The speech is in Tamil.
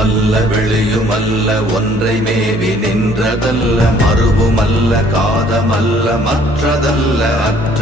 மறுபுமல்ல வெளியுமல்ல ஒன்றை மேவி நின்றதல்ல மறுபுமல்ல காதமல்ல மற்றதல்ல அற்ற